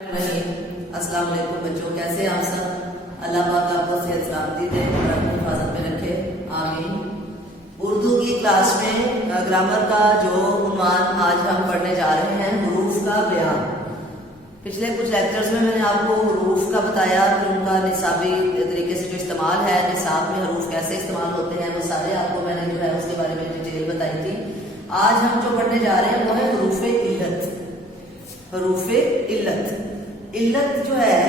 السلام علیکم بچوں، کیسے ہیں آپ سب؟ اللہ پاک آپ کو صحت سلامتی دے اور اپنی حفاظت میں رکھے، آمین۔ اردو کی کلاس میں گرامر کا جو عنوان آج ہم پڑھنے جا رہے ہیں، حروف کا بیان۔ پچھلے کچھ لیکچرز میں نے آپ کو حروف کا بتایا کہ ان کا نصابی طریقے سے جو استعمال ہے، نصاب میں حروف کیسے استعمال ہوتے ہیں، وہ سارے آپ کو میں نے جو ہے اس کے بارے میں ڈیٹیل بتائی تھی۔ آج ہم جو پڑھنے جا رہے ہیں وہ ہے حروف علت۔ حروف علت، علت جو ہے،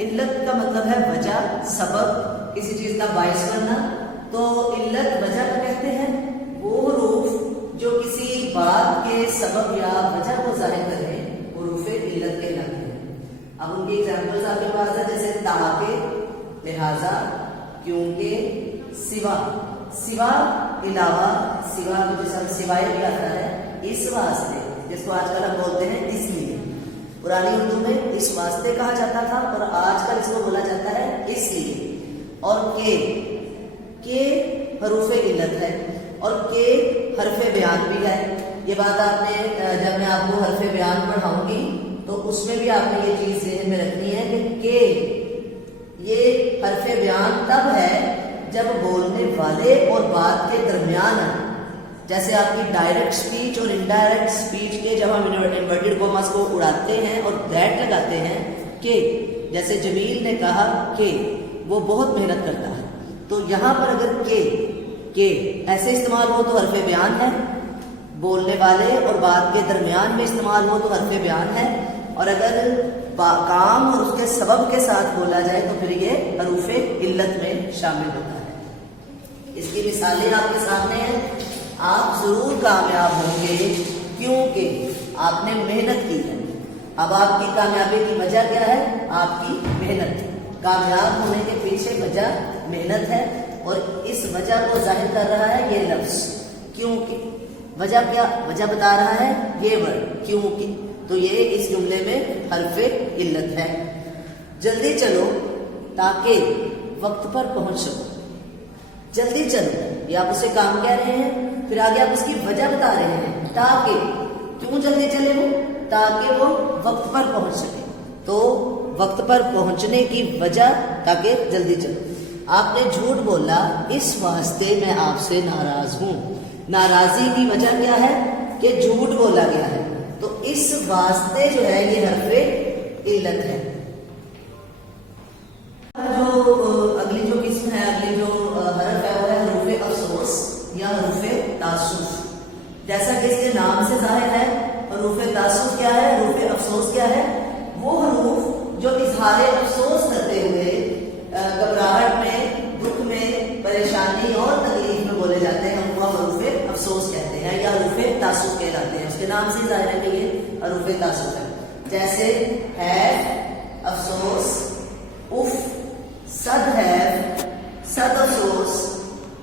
علت کا مطلب ہے وجہ، سبب، کسی چیز کا باعث بننا۔ تو علت وجہ کو کہتے ہیں وہ حروف جو کسی بات کے سبب یا وجہ کو ظاہر کریں، حروف علت کہلاتے ہیں۔ اب ان کی ایگزامپلز آپ کے پاس ہے، جیسے تاکہ، لہذا، کیونکہ، سوا۔ سوا علاوہ، سوا کو جس ہم سوائے بھی آتا ہے، اس واسطے، جس کو آج کل ہم بولتے ہیں اس لیے۔ پرانی اردو میں اس واسطے کہا جاتا تھا اور آج کل اس کو بولا جاتا ہے اس لیے۔ اور کے حروف علت ہے، اور کے حرف بیان بھی ہے۔ یہ بات آپ نے جب میں آپ کو حرف بیان پڑھاؤں گی تو اس میں بھی آپ نے یہ چیز ذہن میں رکھنی ہے کہ یہ حرف بیان تب ہے جب بولنے والے اور بات کے درمیان ہے۔ جیسے آپ کی ڈائریکٹ سپیچ اور انڈائریکٹ سپیچ کے جب ہم انورٹڈ کوماس کو اڑاتے ہیں اور دیٹ لگاتے ہیں، کہ جیسے جمیل نے کہا کہ وہ بہت محنت کرتا ہے، تو یہاں پر اگر کہ ایسے استعمال ہو تو حرف بیان ہے، بولنے والے اور بات کے درمیان میں استعمال ہو تو حرف بیان ہے، اور اگر کام اور اس کے سبب کے ساتھ بولا جائے تو پھر یہ حروف علت میں شامل ہوتا ہے۔ اس کی مثالیں آپ کے سامنے ہیں۔ آپ ضرور کامیاب ہوں گے کیونکہ آپ نے محنت کی ہے۔ اب آپ کی کامیابی کی وجہ کیا ہے؟ آپ کی محنت۔ کامیاب ہونے کے پیچھے وجہ محنت ہے، اور اس وجہ کو ظاہر کر رہا ہے یہ لفظ کیونکہ۔ وجہ کیا؟ وجہ بتا رہا ہے یہ ورڈ کیونکہ، تو یہ اس جملے میں حرف علت ہے۔ جلدی چلو تاکہ وقت پر پہنچ سکو۔ جلدی چلو، یہ آپ اسے کام کہہ رہے ہیں، پھر آگے آپ اس کی وجہ بتا رہے ہیں، تاکہ، کیوں جلدی چلے وہ؟ تاکہ وہ وقت پر پہنچ سکے۔ تو وقت پر پہنچنے کی وجہ، تاکہ جلدی چلو۔ آپ نے جھوٹ بولا اس واسطے میں آپ سے ناراض ہوں۔ ناراضی کی وجہ کیا ہے؟ کہ جھوٹ بولا گیا ہے، تو اس واسطے جو ہے یہ حرف علت ہے۔ جو اگلی جو قسم ہے، اگلی جو حرف ہے وہ ہے حروف افسوس یا حروف تعسف۔ جیسا کہ اس کے نام سے ظاہر ہے، حروف تعسف کیا ہے، حروف افسوس کیا ہے؟ وہ حروف جو اظہار افسوس کرتے ہوئے گھبراہٹ میں، دکھ میں، پریشانی اور تکلیف میں بولے جاتے ہیں، ہم وہ حروف افسوس کہتے ہیں یا حروف تعسف کہلاتے ہیں۔ اس کے نام سے ظاہر ہے کہ یہ حروف تعسف ہے۔ جیسے ہے افسوس، اف، صد ہے، صد افسوس،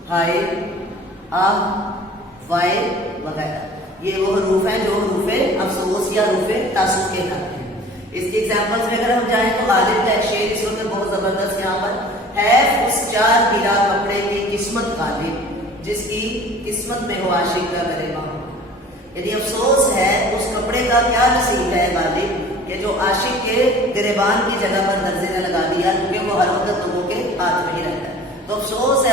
ہائے، آہ، وائے وغیرہ۔ یہ وہ حروف ہیں جو حروف افسوس یا حروف تعسف کہلاتے ہیں۔ اس کی ایگزامپلس میں اگر ہم جائیں تو غالب کا ایک شعر اس وقت بہت زبردست یہاں پر ہے، اس چار گرا کپڑے کی قسمت غالب، جس کی قسمت میں ہو عاشق کا گریباں۔ یعنی افسوس ہے اس کپڑے کا کیا نصیب ہے غالب، کہ جو عاشق کے گریبان کی جگہ پر درزے نے لگا دیا، کیونکہ وہ ہر وقت لوگوں کے ہاتھ میں ہی رہتا ہے۔ تو افسوس ہے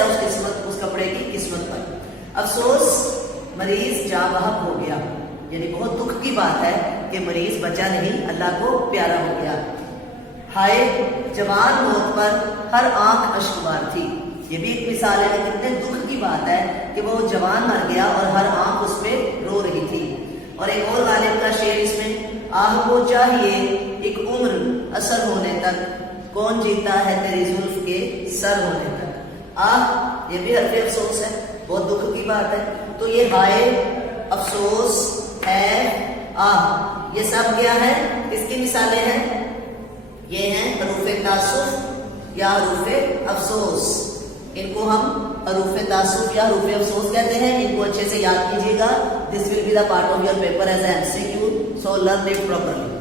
اس کپڑے کی قسمت پر۔ افسوس، مریض جاں بحق ہو گیا، یعنی بہت دکھ کی بات ہے کہ مریض بچا نہیں، اللہ کو پیارا ہو گیا۔ ہائے، جوان موت پر ہر آنکھ اشکبار تھی۔ یہ بھی ایک مثال ہے کہ کتنے دکھ کی بات ہے کہ وہ جوان مر گیا اور ہر آنکھ اس پہ رو رہی تھی۔ اور ایک اور غالب کا شعر اس میں، آہ کو چاہیے ایک عمر اثر ہونے تک، کون جیتا ہے تیری زلف کے سر ہونے تک۔ آہ، یہ بھی حرف افسوس ہے، بہت دکھ کی بات ہے۔ تو یہ ہائے، افسوس، ہے، آہ، یہ سب کیا ہے؟ اس کی مثالیں ہیں، یہ ہیں حروف تعسف یا حروف افسوس۔ ان کو ہم حروف تعسف یا حروف افسوس کہتے ہیں۔ ان کو اچھے سے یاد کیجیے گا۔ This will be the part of your paper as a MCQ، so learn it properly۔